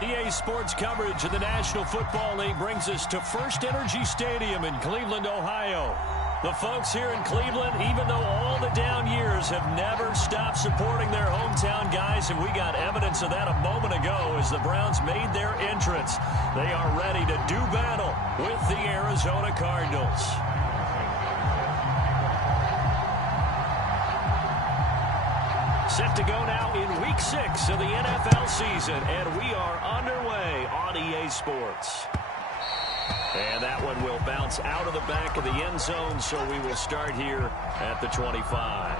EA Sports coverage of the National Football League brings us to First Energy Stadium in Cleveland, Ohio. The folks here in Cleveland, even though all the down years, have never stopped supporting their hometown guys, and we got evidence of that a moment ago as the Browns made their entrance. They are ready to do battle with the Arizona Cardinals. Set to go now in Week 6 of the NFL season, and we are underway on EA Sports. And that one will bounce out of the back of the end zone, so we will start here at the 25.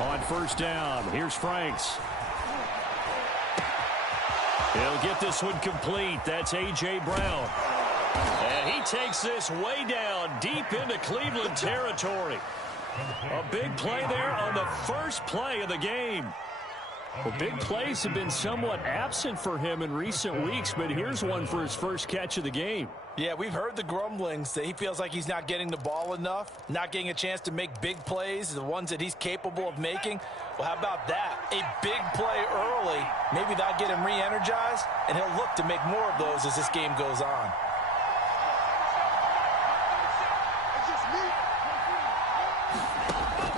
On first down, here's Franks. He'll get this one complete. That's A.J. Brown. And he takes this way down, deep into Cleveland territory. A big play there on the first play of the game. Well, big plays have been somewhat absent for him in recent weeks, but here's one for his first catch of the game. Yeah, we've heard the grumblings that he feels like he's not getting the ball enough, not getting a chance to make big plays, the ones that he's capable of making. Well, how about that? A big play early. Maybe that'll get him re-energized, and he'll look to make more of those as this game goes on.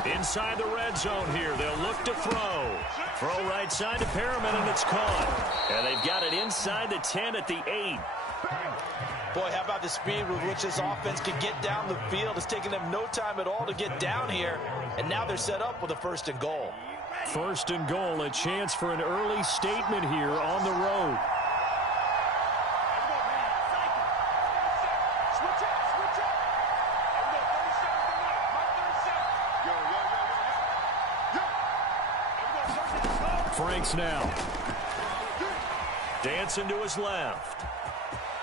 Inside the red zone here, they'll look to throw. Throw right side to Perriman, and it's caught. And they've got it inside the 10 at the 8. Boy, how about the speed with which this offense can get down the field? It's taken them no time at all to get down here, and now they're set up with a 1st and goal. 1st and goal, a chance for an early statement here on the road. Franks now. Dancing to his left.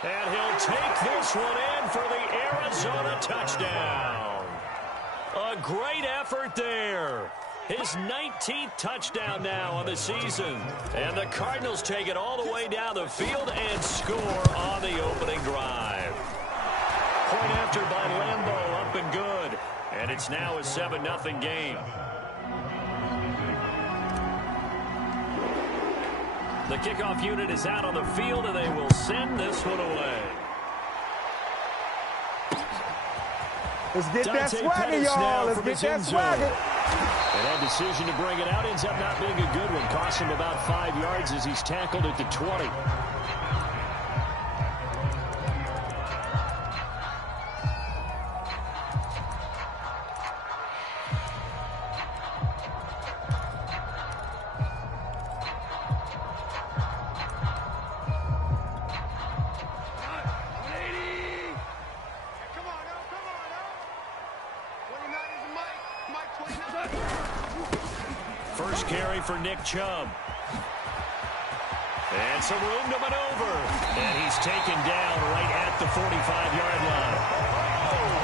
And he'll take this one in for the Arizona touchdown. A great effort there. His 19th touchdown now on the season. And the Cardinals take it all the way down the field and score on the opening drive. Point after by Lambeau, up and good. And it's now a 7-0 game. The kickoff unit is out on the field, and they will send this one away. Let's get that swagger, y'all. Let's get that swagger. And that decision to bring it out ends up not being a good one. Cost him about 5 yards as he's tackled at the 20. First carry for Nick Chubb. And some room to maneuver. And he's taken down right at the 45-yard line.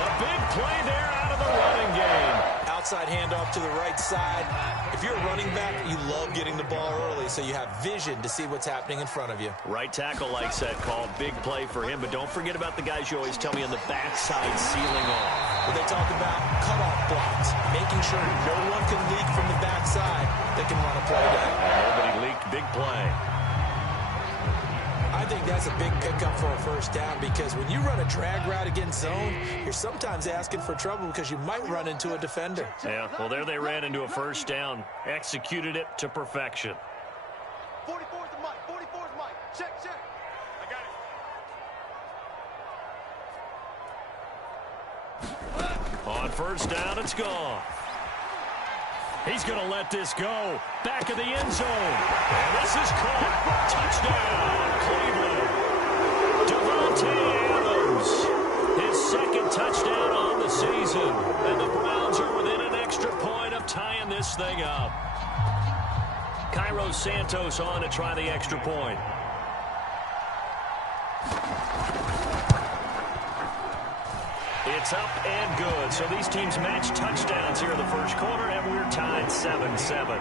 A big play there out of the running game. Outside handoff to the right side. If you're a running back, you love getting the ball early so you have vision to see what's happening in front of you. Right tackle likes that call. Big play for him. But don't forget about the guys you always tell me on the backside sealing off. When they talk about cutoff blocks, making sure no one can leak from the backside, they can run a play down. Nobody leaked. Big play. I think that's a big pickup for a first down because when you run a drag route against zone, you're sometimes asking for trouble because you might run into a defender. Yeah, well, there they ran into a first down. Executed it to perfection. 44's the mic. 44's mic. Check, check. I got it. On first down, it's gone. He's going to let this go. Back of the end zone. And this is caught. Touchdown, Cleveland. Davante Adams. His second touchdown on the season. And the Browns are within an extra point of tying this thing up. Cairo Santos on to try the extra point. It's up and good. So these teams match touchdowns here in the first quarter, and we're tied 7-7.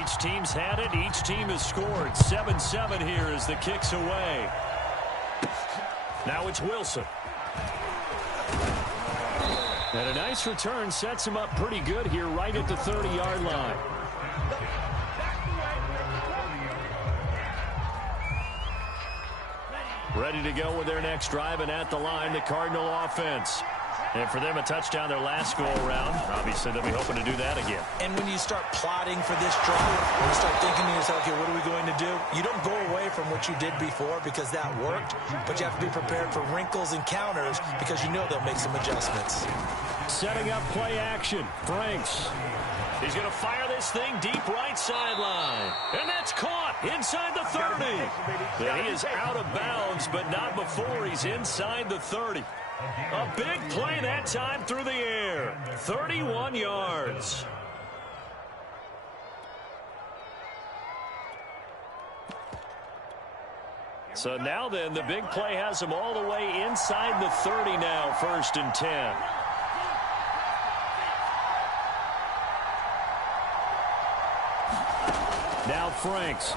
Each team's had it. Each team has scored. 7-7 here as the kick's away. Now it's Wilson. And a nice return sets him up pretty good here right at the 30-yard line. Ready to go with their next drive, and at the line, the Cardinal offense. And for them, a touchdown their last go-around. Obviously, they'll be hoping to do that again. And when you start plotting for this drive, when you start thinking to yourself, okay, what are we going to do? You don't go away from what you did before because that worked, but you have to be prepared for wrinkles and counters because you know they'll make some adjustments. Setting up play action. Franks. He's going to fire this thing deep right sideline. And that's caught inside the 30. And he is out of bounds, but not before he's inside the 30. A big play that time through the air. 31 yards. So now then, the big play has him all the way inside the 30 now, 1st and 10. Now Franks.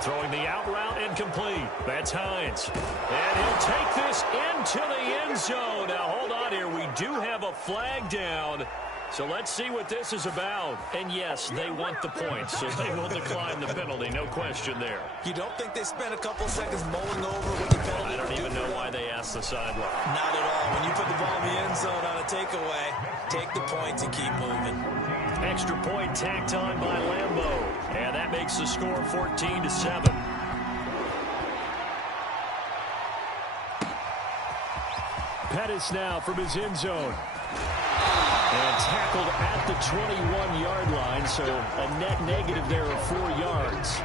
Throwing the out route incomplete. That's Hines. And he'll take this into the end zone. Now hold on here. We do have a flag down. So let's see what this is about. And yes, they want the points, so they will decline the penalty. No question there. You don't think they spent a couple seconds mulling over what the penalty? I don't even know why they asked the sideline. Not at all. When you put the ball in the end zone on a takeaway, take the points and keep moving. Extra point tacked on by Lambeau. And that makes the score 14-7. Pettis now from his end zone. And tackled at the 21-yard line, so a net negative there of 4 yards.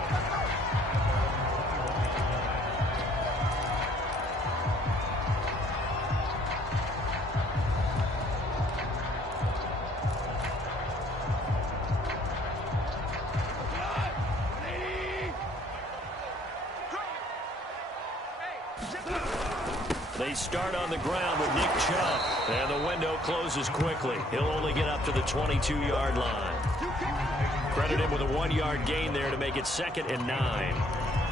They start on the ground with Nick Chubb. And the window closes quickly. He'll only get up to the 22-yard line. Credit him with a 1-yard gain there to make it 2nd and 9.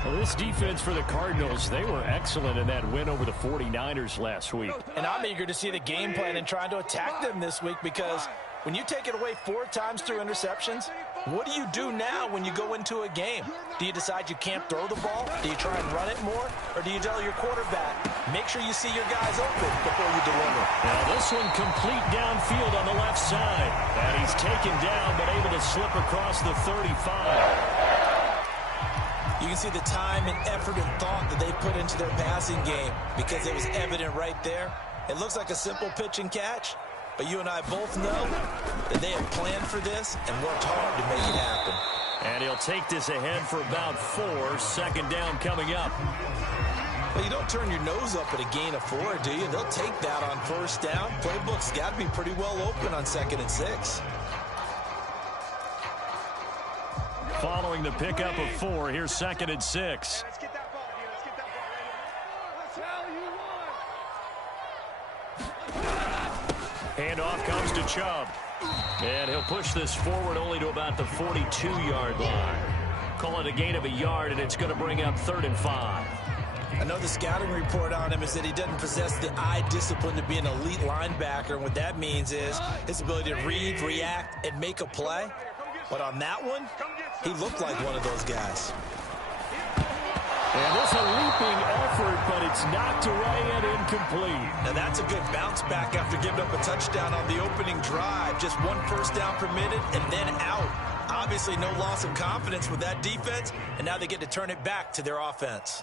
Well, this defense for the Cardinals, they were excellent in that win over the 49ers last week. And I'm eager to see the game plan and trying to attack them this week because when you take it away 4 times through interceptions, what do you do now when you go into a game? Do you decide you can't throw the ball? Do you try and run it more? Or do you tell your quarterback, make sure you see your guys open before you deliver? Now this one complete downfield on the left side. And he's taken down but able to slip across the 35. You can see the time and effort and thought that they put into their passing game because it was evident right there. It looks like a simple pitch and catch, but you and I both know that they have planned for this and worked hard to make it happen. And he'll take this ahead for about 4. 2nd down coming up. Well, you don't turn your nose up at a gain of 4, do you? They'll take that on 1st down. Playbook's got to be pretty well open on 2nd and 6. Following the pickup of 4, here's 2nd and 6. Let's get that ball, dude. Let's get that ball. Let's Handoff comes to Chubb. And he'll push this forward only to about the 42-yard line. Call it a gain of a yard, and it's going to bring up 3rd and 5. I know the scouting report on him is that he doesn't possess the eye discipline to be an elite linebacker. And what that means is his ability to read, react, and make a play. But on that one, he looked like one of those guys. And this a leaping effort, but it's knocked away and incomplete. Now that's a good bounce back after giving up a touchdown on the opening drive. Just 1 first down permitted and then out. Obviously no loss of confidence with that defense, and now they get to turn it back to their offense.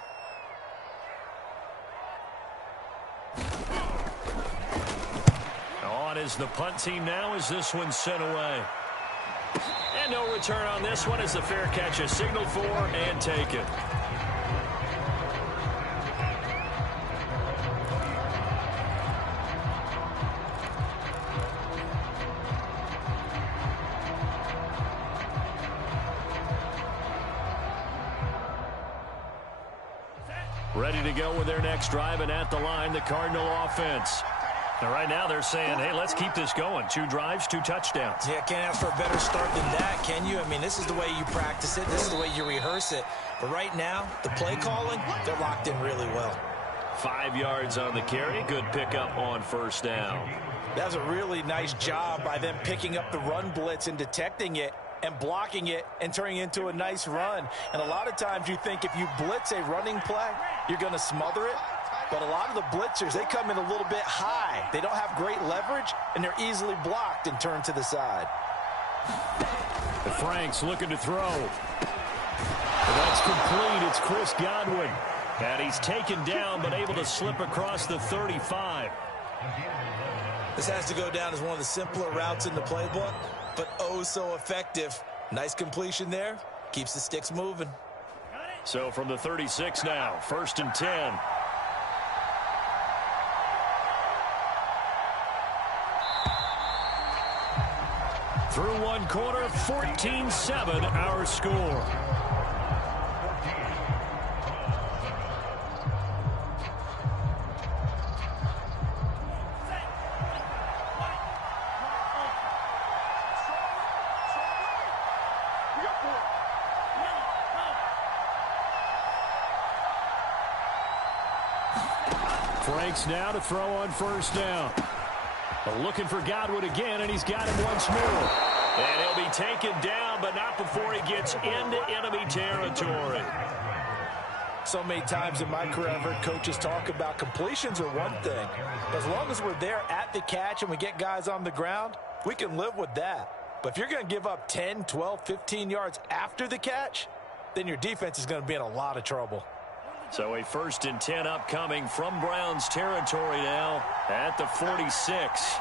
on as the punt team now as this one's sent away. And no return on this one as the fair catch is signaled for and taken. Ready to go with their next drive, and at the line, the Cardinal offense. Now, right now, they're saying, hey, let's keep this going. 2 drives, 2 touchdowns. Yeah, can't ask for a better start than that, can you? I mean, this is the way you practice it. This is the way you rehearse it. But right now, the play calling, they're locked in really well. 5 yards on the carry. Good pickup on first down. That was a really nice job by them picking up the run blitz and detecting it and blocking it and turning it into a nice run. And a lot of times you think if you blitz a running play, you're going to smother it. But a lot of the blitzers, they come in a little bit high. They don't have great leverage, and they're easily blocked and turned to the side. The Franks looking to throw. That's complete. It's Chris Godwin. And he's taken down, but able to slip across the 35. This has to go down as one of the simpler routes in the playbook, but oh so effective. Nice completion there. Keeps the sticks moving. So from the 36 now, 1st and 10. Through 1 quarter, 14-7 our score. Franks now to throw on first down. Looking for Godwin again, and he's got him once more. And he'll be taken down, but not before he gets into enemy territory. So many times in my career, I've heard coaches talk about completions are one thing. But as long as we're there at the catch and we get guys on the ground, we can live with that. But if you're going to give up 10, 12, 15 yards after the catch, then your defense is going to be in a lot of trouble. So a 1st and 10 upcoming from Browns territory now at the 46.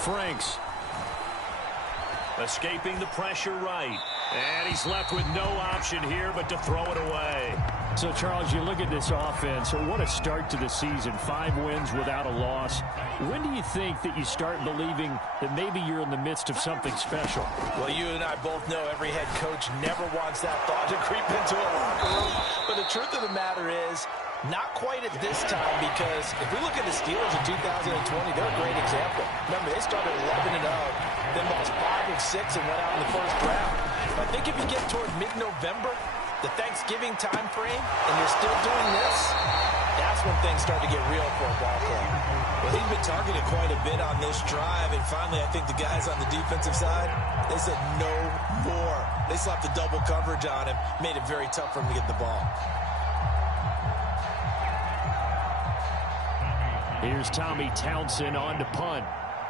Franks escaping the pressure right. And he's left with no option here but to throw it away. So, Charles, you look at this offense. What a start to the season. 5 wins without a loss. When do you think that you start believing that maybe you're in the midst of something special? Well, you and I both know every head coach never wants that thought to creep into a locker room. But the truth of the matter is, not quite at this time, because if we look at the Steelers in 2020, they're a great example. Remember, they started 11-0, then lost 5 of 6 and went out in the first round. I think if you get toward mid-November, the Thanksgiving time frame, and you're still doing this, that's when things start to get real for a ball club. Well, he's been targeted quite a bit on this drive, and finally I think the guys on the defensive side, they said no more. They slapped the double coverage on him, made it very tough for him to get the ball. Here's Tommy Townsend on to punt.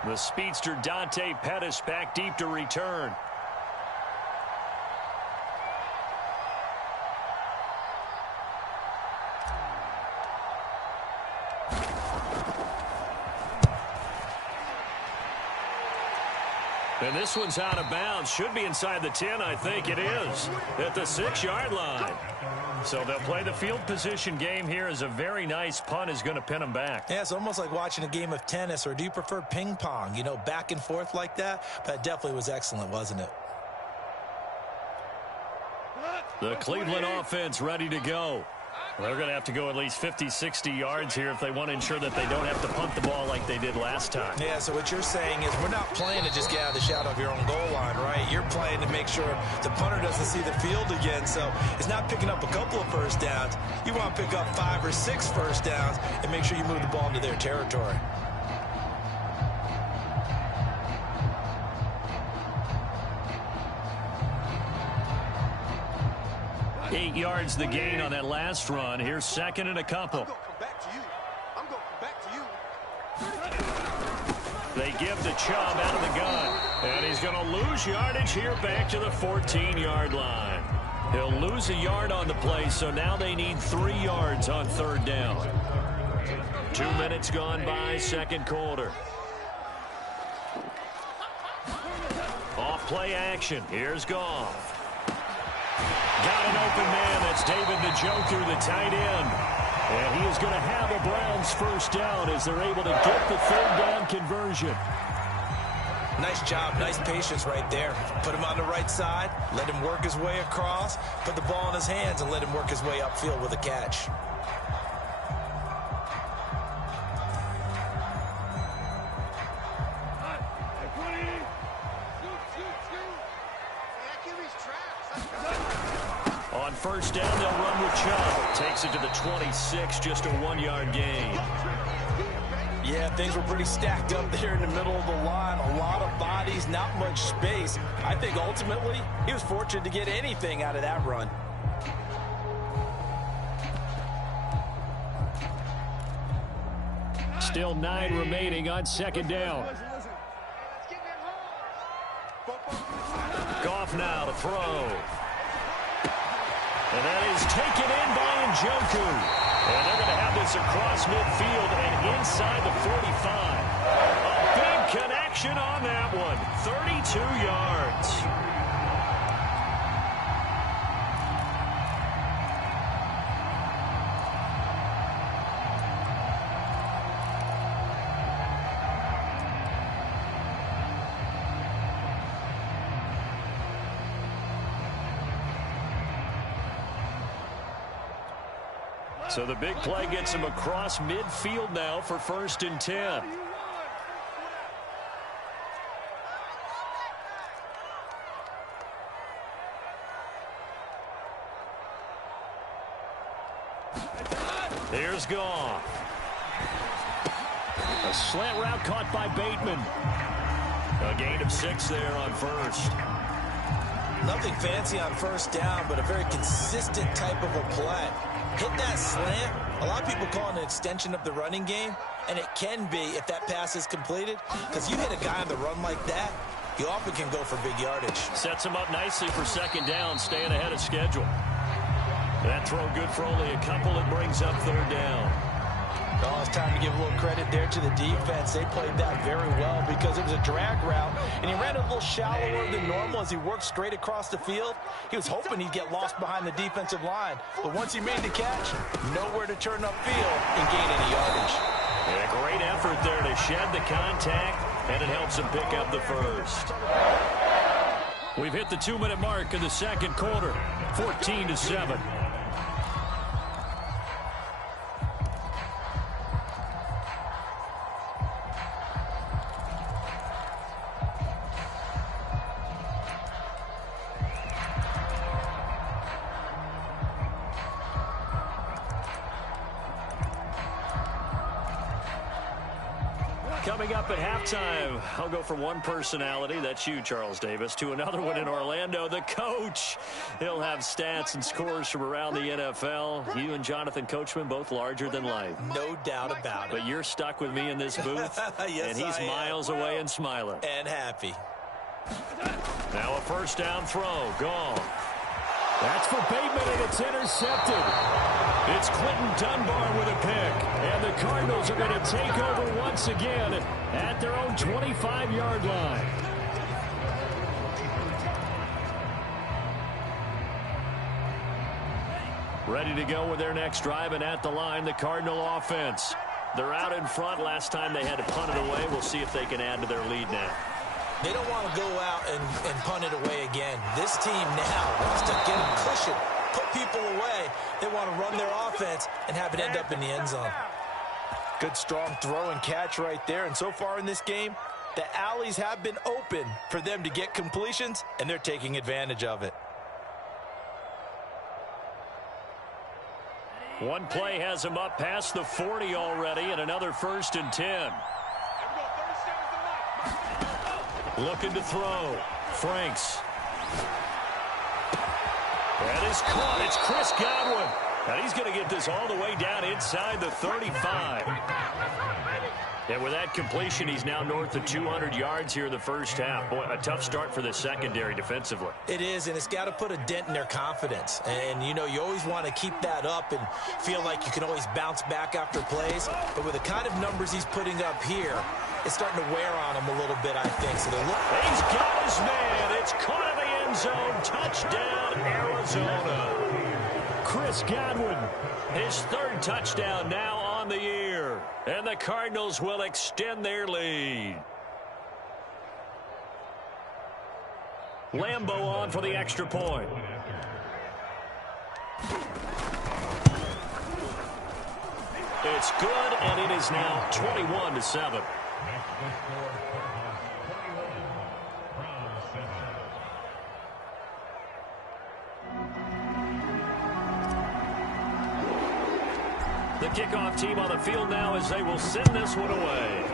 The speedster Dante Pettis back deep to return. And this one's out of bounds. Should be inside the 10, I think it is. At the 6-yard line. So they'll play the field position game here as a very nice punt is going to pin them back. Yeah, it's almost like watching a game of tennis, or do you prefer ping pong? You know, back and forth like that? That definitely was excellent, wasn't it? The Cleveland offense ready to go. They're going to have to go at least 50, 60 yards here if they want to ensure that they don't have to punt the ball like they did last time. Yeah, so what you're saying is we're not playing to just get out of the shadow of your own goal line, right? You're playing to make sure the punter doesn't see the field again. So it's not picking up a couple of first downs. You want to pick up 5 or 6 first downs and make sure you move the ball into their territory. Eight yards the gain on that last run. Here's 2nd and a couple. I'm going to come back to you. I'm going to come back to you. They give the Chubb out of the gun. And he's going to lose yardage here back to the 14-yard line. He'll lose a yard on the play, so now they need 3 yards on 3rd down. 2 minutes gone by, 2nd quarter. Play action. Here's Goff. Got an open man. That's David Njoku, the tight end. And he is going to have a Browns first down as they're able to get the third down conversion. Nice job, nice patience right there. Put him on the right side, let him work his way across, put the ball in his hands, and let him work his way upfield with a catch. On first down, they'll run with Chubb. Takes it to the 26, just a 1-yard gain. Yeah, things were pretty stacked up there in the middle of the line. A lot of bodies, not much space. I think ultimately he was fortunate to get anything out of that run. Still 9 remaining on second down. Goff now to throw. And that is taken in by Njoku. And they're going to have this across midfield and inside the 45. A big connection on that one. 32 yards. So the big play gets him across midfield now for 1st and 10. Here's Goff. A slant route caught by Bateman. A gain of 6 there on first. Nothing fancy on first down, but a very consistent type of a play. Hit that slant. A lot of people call it an extension of the running game, and it can be if that pass is completed, because you hit a guy on the run like that, you often can go for big yardage. Sets him up nicely for second down, staying ahead of schedule. That throw good for only a couple. It brings up third down. Oh, it's time to give a little credit there to the defense. They played that very well because it was a drag route, and he ran a little shallower than normal as he worked straight across the field. He was hoping he'd get lost behind the defensive line, but once he made the catch, nowhere to turn upfield and gain any yardage. And a great effort there to shed the contact, and it helps him pick up the first. We've hit the 2-minute mark in the second quarter, 14-7. Coming up at halftime, I'll go from one personality, that's you, Charles Davis, to another one in Orlando, the coach. He'll have stats and scores from around the NFL. You and Jonathan Coachman, both larger than life. No doubt about it. But you're stuck with me in this booth, yes, and he's miles away and smiling. And happy. Now a first down throw, gone. That's for Bateman, and it's intercepted. It's Clinton Dunbar with a pick. And the Cardinals are going to take over once again at their own 25-yard line. Ready to go with their next drive, and at the line, the Cardinal offense. They're out in front. Last time they had to punt it away. We'll see if they can add to their lead now. They don't want to go out and punt it away again. This team now wants to get a cushion, put people away. They want to run their offense and have it end up in the end zone. Good strong throw and catch right there. And so far in this game, the alleys have been open for them to get completions, and they're taking advantage of it. One play has him up past the 40 already, and another 1st and 10. Looking to throw. Franks. That is caught. It's Chris Godwin. And he's going to get this all the way down inside the 35. And with that completion, he's now north of 200 yards here in the first half. Boy, a tough start for the secondary defensively. It is, and it's got to put a dent in their confidence. And, you know, you always want to keep that up and feel like you can always bounce back after plays. But with the kind of numbers he's putting up here, it's starting to wear on him a little bit, I think. So they're looking. He's got his man. Arizona. Chris Godwin, his third touchdown now on the year. And the Cardinals will extend their lead. Lambeau on for the extra point. It's good, and it is now 21-7. The kickoff team on the field now as they will send this one away.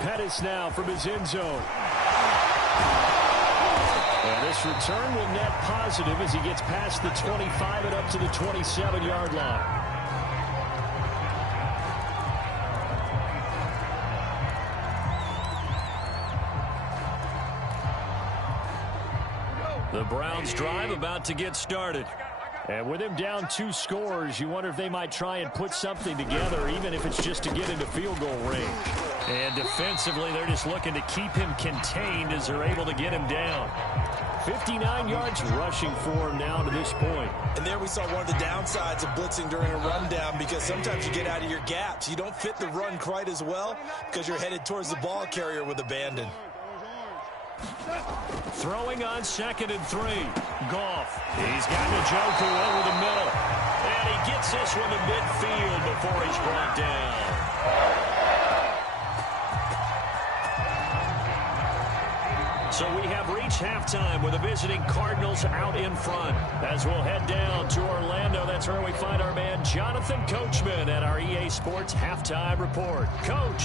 Pettis now from his end zone. And this return will net positive as he gets past the 25 and up to the 27-yard line. The Browns drive about to get started. And with him down 2 scores, you wonder if they might try and put something together, even if it's just to get into field goal range. And defensively, they're just looking to keep him contained as they're able to get him down. 59 yards rushing for him now to this point. And there we saw one of the downsides of blitzing during a rundown, because sometimes you get out of your gaps. You don't fit the run quite as well because you're headed towards the ball carrier with abandon. Throwing on 2nd and 3. Goff. He's got Njoku over the middle. And he gets this one to midfield before he's brought down. So we have reached halftime with the visiting Cardinals out in front. As we'll head down to Orlando, that's where we find our man Jonathan Coachman at our EA Sports Halftime Report. Coach.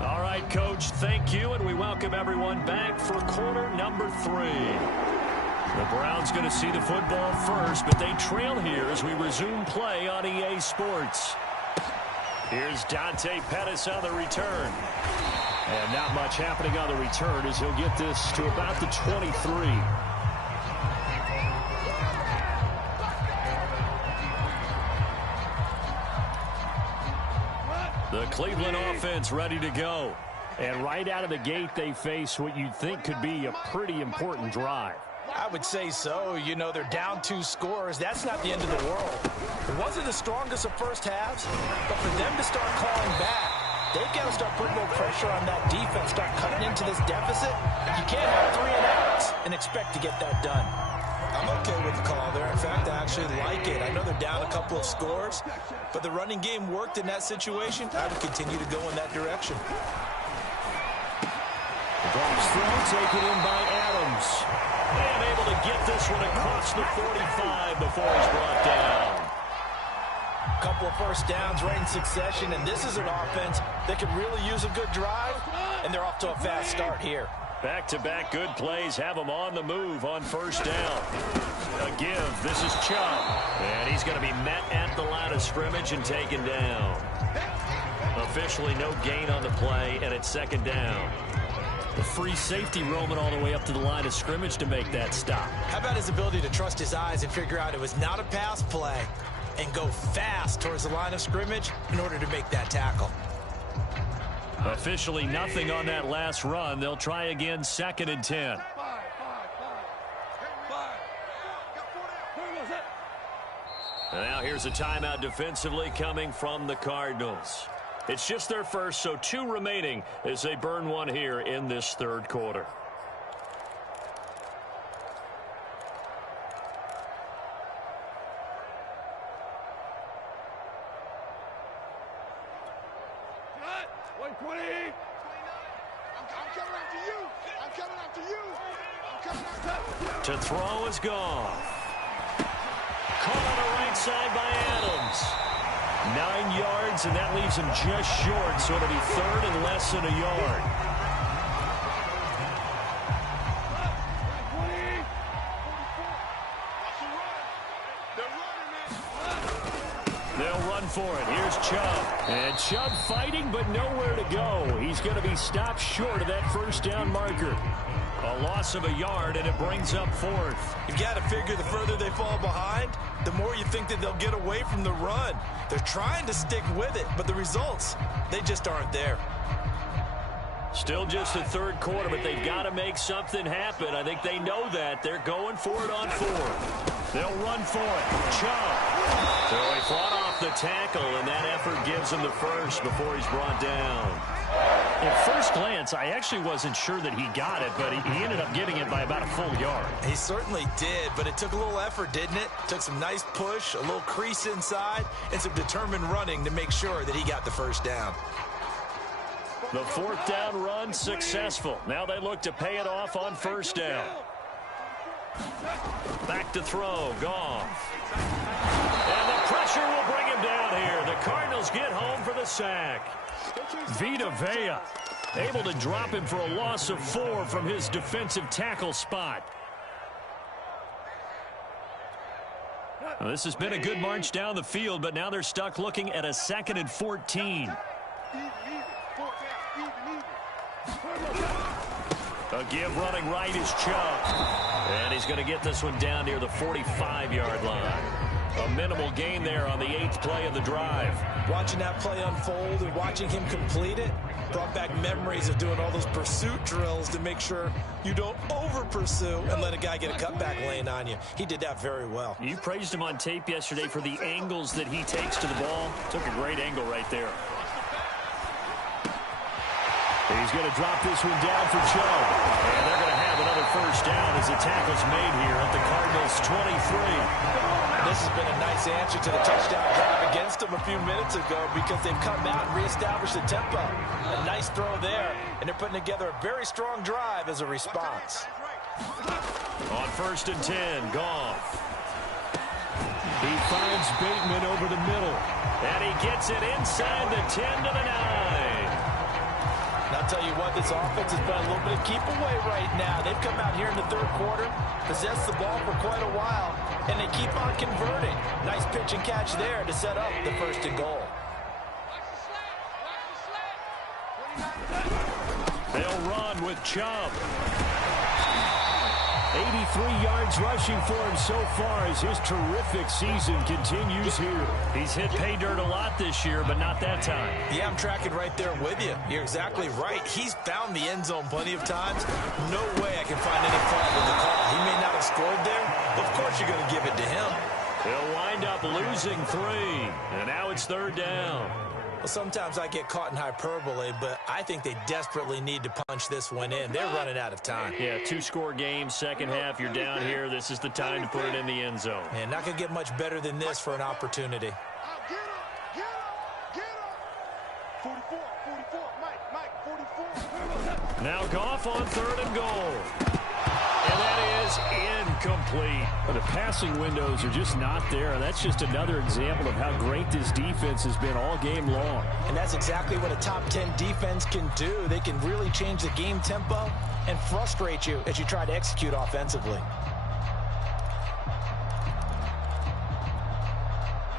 All right, Coach, thank you, and we welcome everyone back for quarter number 3. The Browns going to see the football first, but they trail here as we resume play on EA Sports. Here's Dante Pettis on the return. And not much happening on the return as he'll get this to about the 23. The Cleveland offense ready to go. And right out of the gate, they face what you'd think could be a pretty important drive. I would say so. You know, they're down 2 scores. That's not the end of the world. It wasn't the strongest of first halves, but for them to start clawing back, they've got to start putting more pressure on that defense, start cutting into this deficit. You can't have 3 and outs and expect to get that done. I'm okay with the call there. In fact, I actually like it. I know they're down a couple of scores, but the running game worked in that situation. I would continue to go in that direction. The Bucs throw taken in by Adams. And able to get this one across the 45 before he's brought down. A couple of first downs right in succession, and this is an offense that could really use a good drive, and they're off to a fast start here. Back-to-back good plays have him on the move on first down. A give. This is Chubb. And he's going to be met at the line of scrimmage and taken down. Officially no gain on the play, and it's 2nd down. The free safety roaming all the way up to the line of scrimmage to make that stop. How about his ability to trust his eyes and figure out it was not a pass play and go fast towards the line of scrimmage in order to make that tackle? Officially nothing on that last run. They'll try again 2nd and 10. And now here's a timeout defensively coming from the Cardinals. It's just their first, so 2 remaining as they burn one here in this 3rd quarter. To throw is gone. Caught on the right side by Adams. 9 yards, and that leaves him just short, so it'll be 3rd and less than a yard. They'll run for it. Here's Chubb. And Chubb fighting, but nowhere to go. He's going to be stopped short of that first down marker. A loss of a yard, and it brings up 4th. You've got to figure the further they fall behind, the more you think that they'll get away from the run. They're trying to stick with it, but the results, they just aren't there. Still just the third quarter, but they've got to make something happen. I think they know that. They're going for it on fourth. They'll run for it. Chubb. So he fought off the tackle, and that effort gives him the first before he's brought down. At first glance, I actually wasn't sure that he got it, but he ended up getting it by about a full yard. He certainly did, but it took a little effort, didn't it? Took some nice push, a little crease inside, and some determined running to make sure that he got the first down. The fourth down run successful. Now they look to pay it off on first down. Back to throw. Goff. And the pressure will bring him down here. The Cardinals get home for the sack. Vita Vea able to drop him for a loss of 4 from his defensive tackle spot. Well, this has been a good march down the field, but now they're stuck looking at a 2nd and 14. A give running right is Chubb. And he's going to get this one down near the 45-yard line. A minimal gain there on the 8th play of the drive. Watching that play unfold and watching him complete it brought back memories of doing all those pursuit drills to make sure you don't over-pursue and let a guy get a cutback lane on you. He did that very well. You praised him on tape yesterday for the angles that he takes to the ball. Took a great angle right there. He's going to drop this one down for Chubb. And they're going to have another first down as the tackle's made here at the Cardinals' 23. This has been a nice answer to the touchdown drive against them a few minutes ago because they've come out and reestablished the tempo. A nice throw there, and they're putting together a very strong drive as a response. On 1st and 10, Goff. He finds Bateman over the middle. And he gets it inside the 10 to the 9. And I'll tell you what, this offense has been a little bit of keep away right now. They've come out here in the third quarter, possessed the ball for quite a while, and they keep on converting. Nice pitch and catch there to set up the 1st and goal. They'll run with Chubb. 83 yards rushing for him so far as his terrific season continues here. He's hit pay dirt a lot this year, but not that time. Yeah, I'm tracking right there with you. You're exactly right. He's found the end zone plenty of times. No way I can find any fault with the call. He may not have scored there. Of course you're going to give it to him. They'll wind up losing 3, and now it's 3rd down. Well, sometimes I get caught in hyperbole, but I think they desperately need to punch this one in. They're running out of time. Yeah, 2-score game, second half, you're down here. This is the time to put it in the end zone. And not going to get much better than this for an opportunity. Now Goff on 3rd and goal. And that is incomplete. But the passing windows are just not there. And that's just another example of how great this defense has been all game long. And that's exactly what a top 10 defense can do. They can really change the game tempo and frustrate you as you try to execute offensively.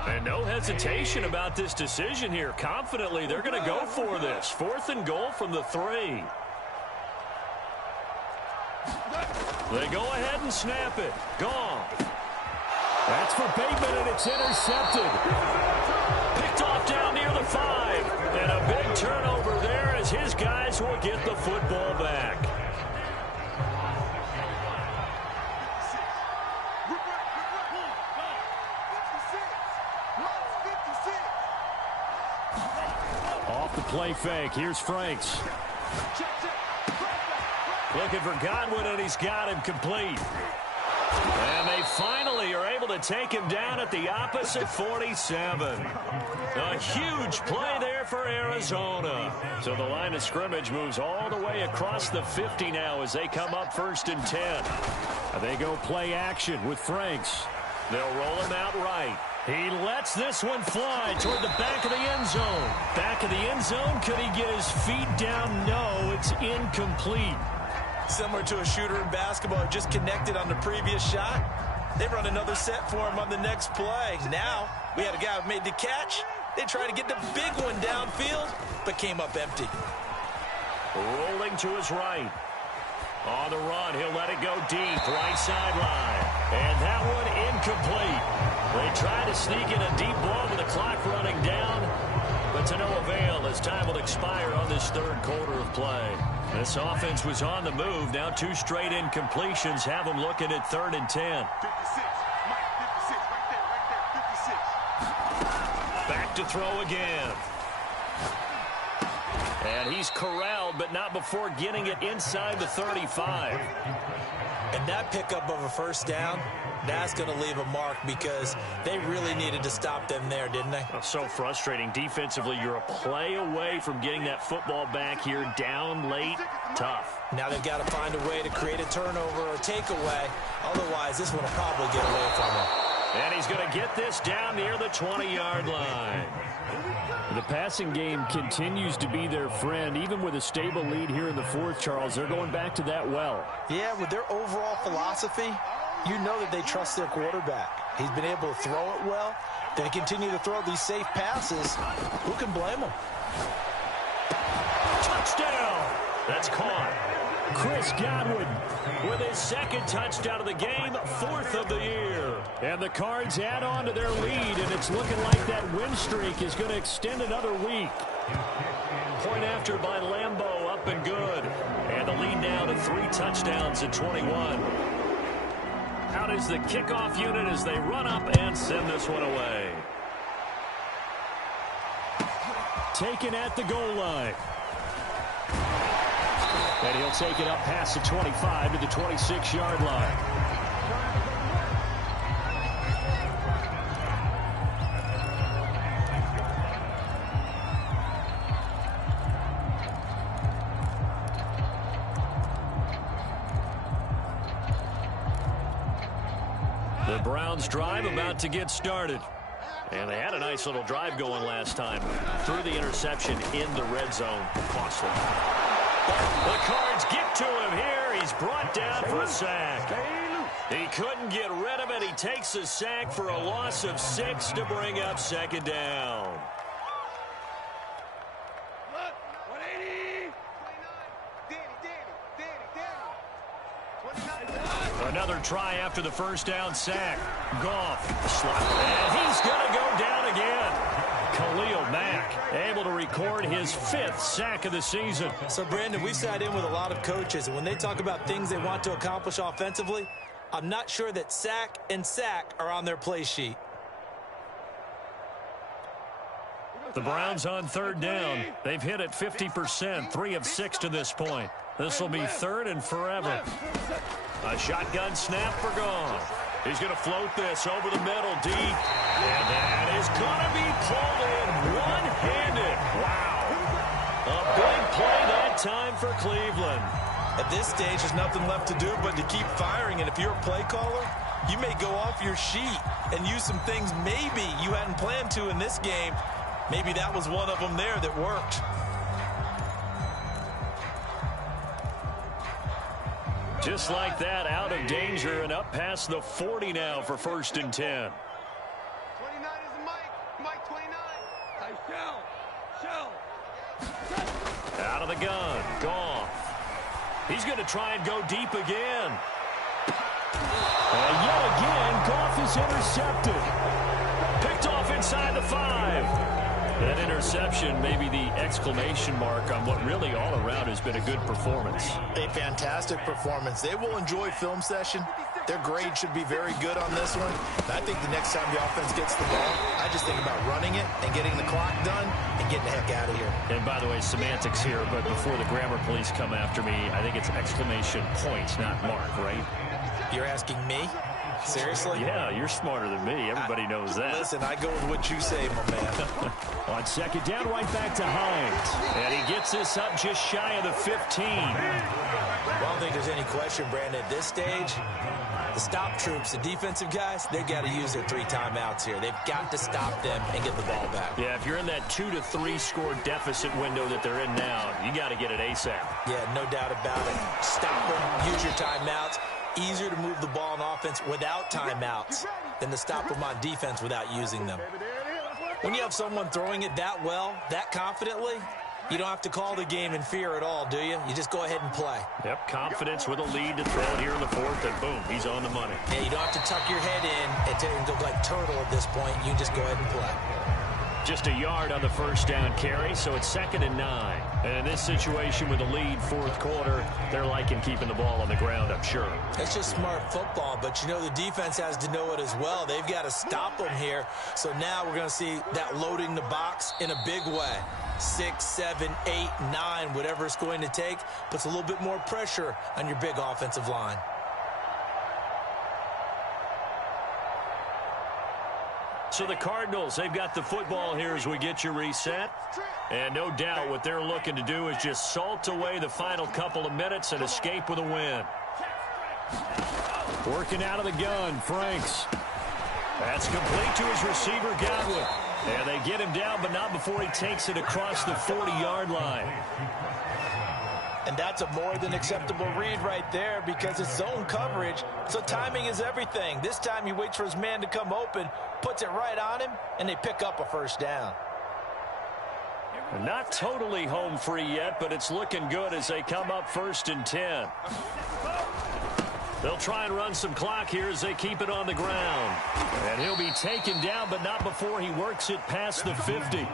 And no hesitation about this decision here. Confidently, they're going to go for this. 4th and goal from the 3. They go ahead and snap it. Gone. That's for Bateman, and it's intercepted. Picked off down near the 5. And a big turnover there as his guys will get the football back. Off the play fake. Here's Franks. Looking for Godwin, and he's got him complete. And they finally are able to take him down at the opposite 47. A huge play there for Arizona. So the line of scrimmage moves all the way across the 50 now as they come up 1st and 10. They go play action with Franks. They'll roll him out right. He lets this one fly toward the back of the end zone. Back of the end zone. Could he get his feet down? No, it's incomplete. Similar to a shooter in basketball who just connected on the previous shot. They run another set for him on the next play. Now, we had a guy who made the catch. They tried to get the big one downfield, but came up empty. Rolling to his right. On the run, he'll let it go deep, right sideline. And that one incomplete. They try to sneak in a deep ball with the clock running down, but to no avail as time will expire on this third quarter of play. This offense was on the move. Now 2 straight incompletions have them looking at 3rd and 10. 56. Mike, 56. Right there. 56. Back to throw again. And he's corralled, but not before getting it inside the 35. And that pickup of a first down, that's going to leave a mark because they really needed to stop them there, didn't they? Oh, so frustrating. Defensively, you're a play away from getting that football back here down late. Tough. Now they've got to find a way to create a turnover or takeaway. Otherwise, this one will probably get away from them. And he's going to get this down near the 20-yard line. The passing game continues to be their friend. Even with a stable lead here in the 4th, Charles, they're going back to that well. Yeah, with their overall philosophy, you know that they trust their quarterback. He's been able to throw it well. They continue to throw these safe passes. Who can blame them? Touchdown! That's caught. Chris Godwin with his 2nd touchdown of the game, 4th of the year. And the Cards add on to their lead, and it's looking like that win streak is going to extend another week. Point after by Lambeau, up and good. And the lead now to 3 touchdowns at 21. Out is the kickoff unit as they run up and send this one away. Taken at the goal line. And he'll take it up past the 25 to the 26-yard line. The Browns drive about to get started. And they had a nice little drive going last time. Threw the interception in the red zone. Costly. The Cards get to him here. He's brought down for a sack. He couldn't get rid of it. He takes a sack for a loss of 6 to bring up 2nd down. Look, 180. 29. Another try after the first down sack. Goff. And he's going to go down again. Khalil Mack able to record his 5th sack of the season. So, Brandon, we've sat in with a lot of coaches, and when they talk about things they want to accomplish offensively, I'm not sure that sack and sack are on their play sheet. The Browns on 3rd down. They've hit it 50%, 3 of 6 to this point. This will be 3rd and forever. A shotgun snap for Goff. He's going to float this over the middle deep. And that is going to be pulled in one-handed. Wow. A big play that time for Cleveland. At this stage, there's nothing left to do but to keep firing. And if you're a play caller, you may go off your sheet and use some things maybe you hadn't planned to in this game. Maybe that was one of them there that worked. Just like that, out of danger and up past the 40 now for 1st and 10. 29 is Mike. Mike 29. Hey, Shell. Out of the gun. Goff. He's going to try and go deep again. And yet again, Goff is intercepted. Picked off inside the 5. That interception, maybe the exclamation mark on what really all around has been a good performance. A fantastic performance. They will enjoy film session. Their grade should be very good on this one. And I think the next time the offense gets the ball, I just think about running it and getting the clock done and getting the heck out of here. And by the way, semantics here, but before the grammar police come after me, I think it's exclamation point, not mark, right? You're asking me? Seriously? Yeah, you're smarter than me. Everybody knows that. Listen, I go with what you say, my man. On 2nd down, right back to Hines. And he gets this up just shy of the 15. Well, I don't think there's any question, Brandon, at this stage, the stop troops, the defensive guys, they've got to use their 3 timeouts here. They've got to stop them and get the ball back. Yeah, if you're in that 2 to 3 score deficit window that they're in now, you got to get it ASAP. Yeah, no doubt about it. Stop them, use your timeouts. Easier to move the ball on offense without timeouts than to stop them on defense without using them. When you have someone throwing it that well, that confidently, you don't have to call the game in fear at all, do you? You just go ahead and play. Yep, confidence with a lead to throw it here in the 4th, and boom, he's on the money. Yeah, you don't have to tuck your head in and go like turtle at this point. You just go ahead and play. Just a yard on the first down carry, so it's 2nd and 9. And in this situation with the lead fourth quarter, they're liking keeping the ball on the ground, I'm sure. It's just smart football, but you know the defense has to know it as well. They've got to stop them here. So now we're going to see that loading the box in a big way. 6, 7, 8, 9, whatever it's going to take, puts a little bit more pressure on your big offensive line. So the Cardinals, they've got the football here as we get you reset. And no doubt what they're looking to do is just salt away the final couple of minutes and escape with a win. Working out of the gun, Franks. That's complete to his receiver, Godwin. And they get him down, but not before he takes it across the 40-yard line. And that's a more than acceptable read right there because it's zone coverage, so timing is everything. This time he waits for his man to come open, puts it right on him, and they pick up a first down. Not totally home free yet, but it's looking good as they come up 1st and 10. They'll try and run some clock here as they keep it on the ground. And he'll be taken down, but not before he works it past the 50.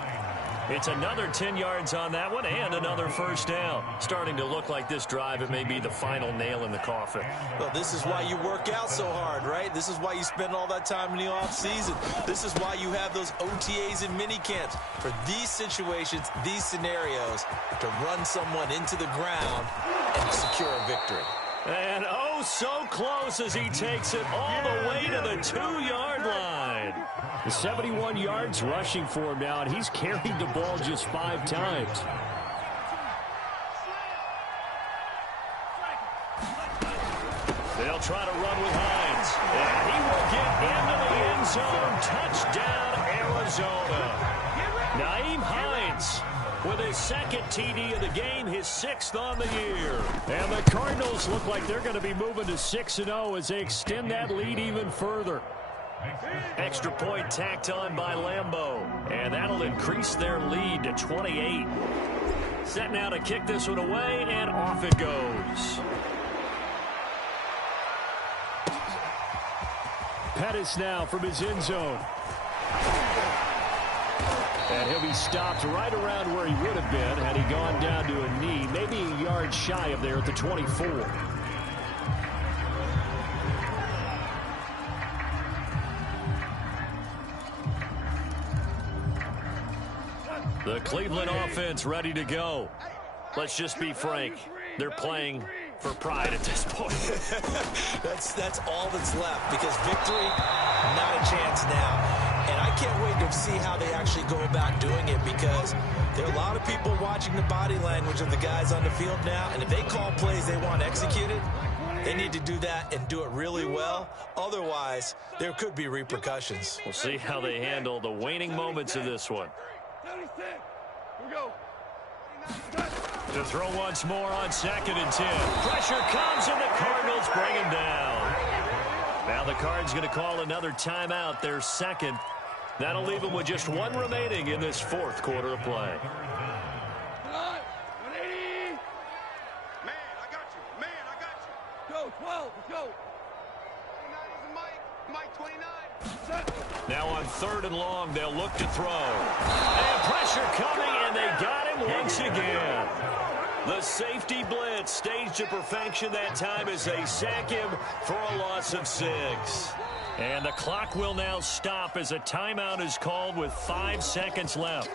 It's another 10 yards on that one and another first down. Starting to look like this drive, it may be the final nail in the coffin. Well, this is why you work out so hard, right? This is why you spend all that time in the offseason. This is why you have those OTAs and mini camps. For these situations, these scenarios, to run someone into the ground and secure a victory. And oh, so close as he takes it all the way to the 2-yard line. 71 yards rushing for him now, and he's carried the ball just 5 times. They'll try to run with Hines. And he will get into the end zone. Touchdown, Arizona. Nyheim Hines with his 2nd TD of the game, his 6th on the year. And the Cardinals look like they're going to be moving to 6-0 as they extend that lead even further. Extra point tacked on by Lambeau. And that'll increase their lead to 28. Set now to kick this one away, and off it goes. Pettis now from his end zone. And he'll be stopped right around where he would have been had he gone down to a knee, maybe a yard shy of there at the 24. The Cleveland offense ready to go. Let's just be frank. They're playing for pride at this point. That's all that's left because victory, not a chance now. And I can't wait to see how they actually go about doing it because there are a lot of people watching the body language of the guys on the field now. And if they call plays they want executed, they need to do that and do it really well. Otherwise, there could be repercussions. We'll see how they handle the waning moments of this one. Here we go. To throw once more on 2nd and 10. Pressure comes and the Cardinals bring him down. Now the Cards going to call another timeout, their 2nd. That'll leave them with just 1 remaining in this 4th quarter of play. 180. Man, I got you. Man, I got you. Go, 12. Let's go. 29 is Mike. Mike 29. Now on 3rd and long, they'll look to throw. And pressure coming, and they got him once again. The safety blitz staged to perfection that time as they sack him for a loss of 6. And the clock will now stop as a timeout is called with 5 seconds left.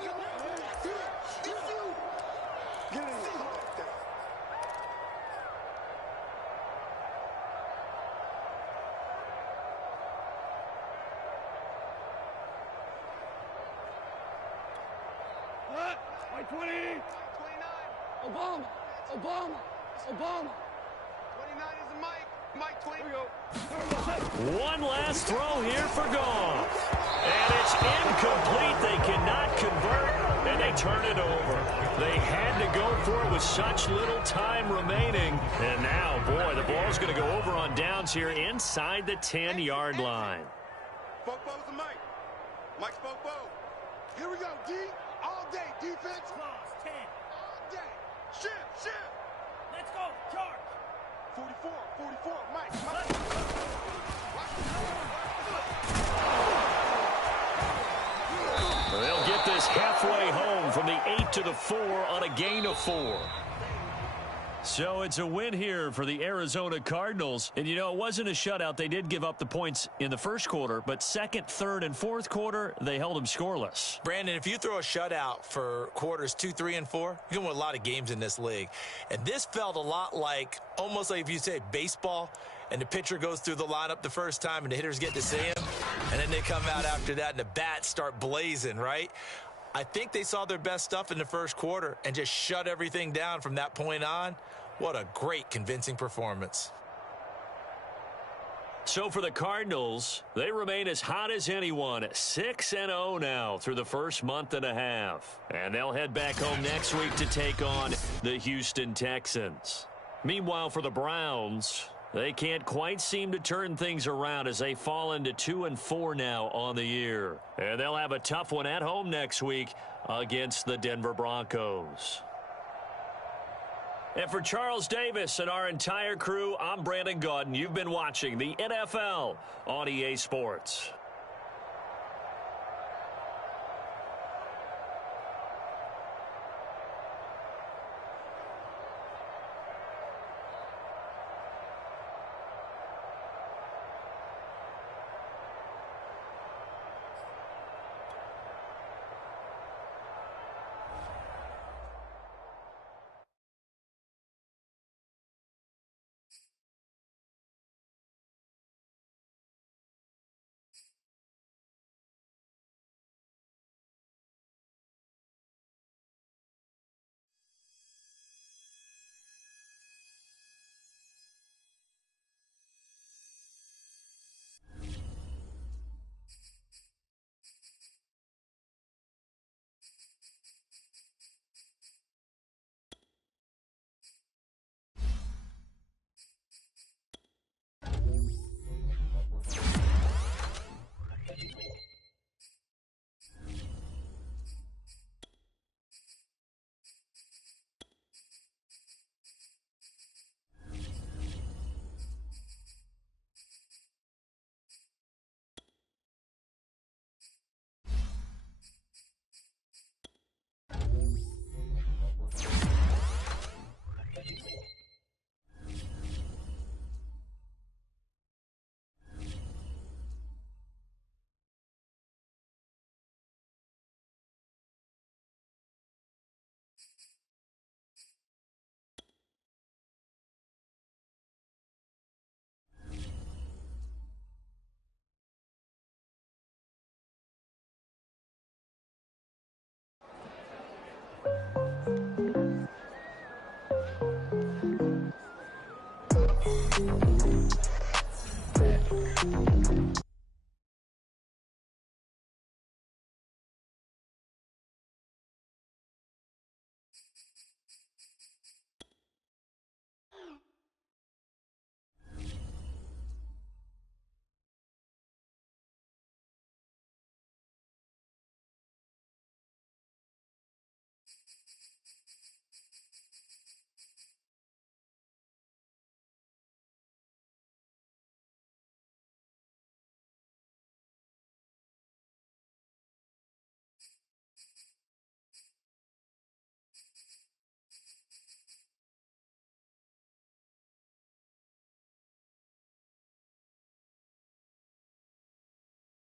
Mike 20. 29. Obama. 29 is Mike. Mike 20. Here we go. One last throw here for Goff. And it's incomplete. They cannot convert, and they turn it over. They had to go for it with such little time remaining. And now, boy, the ball's going to go over on downs here inside the 10-yard line. Football's the Mike. Mike's football. Here we go, D. All day, defense. Claws, 10. All day. Shift. Let's go, charge. 44, Mike. They'll get this halfway home from the 8 to the 4 on a gain of 4. So it's a win here for the Arizona Cardinals. And, you know, it wasn't a shutout. They did give up the points in the first quarter, but second, third, and fourth quarter, they held them scoreless. Brandon, if you throw a shutout for quarters 2, 3, and 4, you can win a lot of games in this league. And this felt a lot like, almost like if you say baseball, and the pitcher goes through the lineup the first time, and the hitters get to see him, and then they come out after that, and the bats start blazing, right? I think they saw their best stuff in the first quarter and just shut everything down from that point on. What a great, convincing performance. So for the Cardinals, they remain as hot as anyone, 6-0 now through the first month and a half. And they'll head back home next week to take on the Houston Texans. Meanwhile, for the Browns, they can't quite seem to turn things around as they fall into 2-4 now on the year. And they'll have a tough one at home next week against the Denver Broncos. And for Charles Davis and our entire crew, I'm Brandon Gaudin. You've been watching the NFL on EA Sports.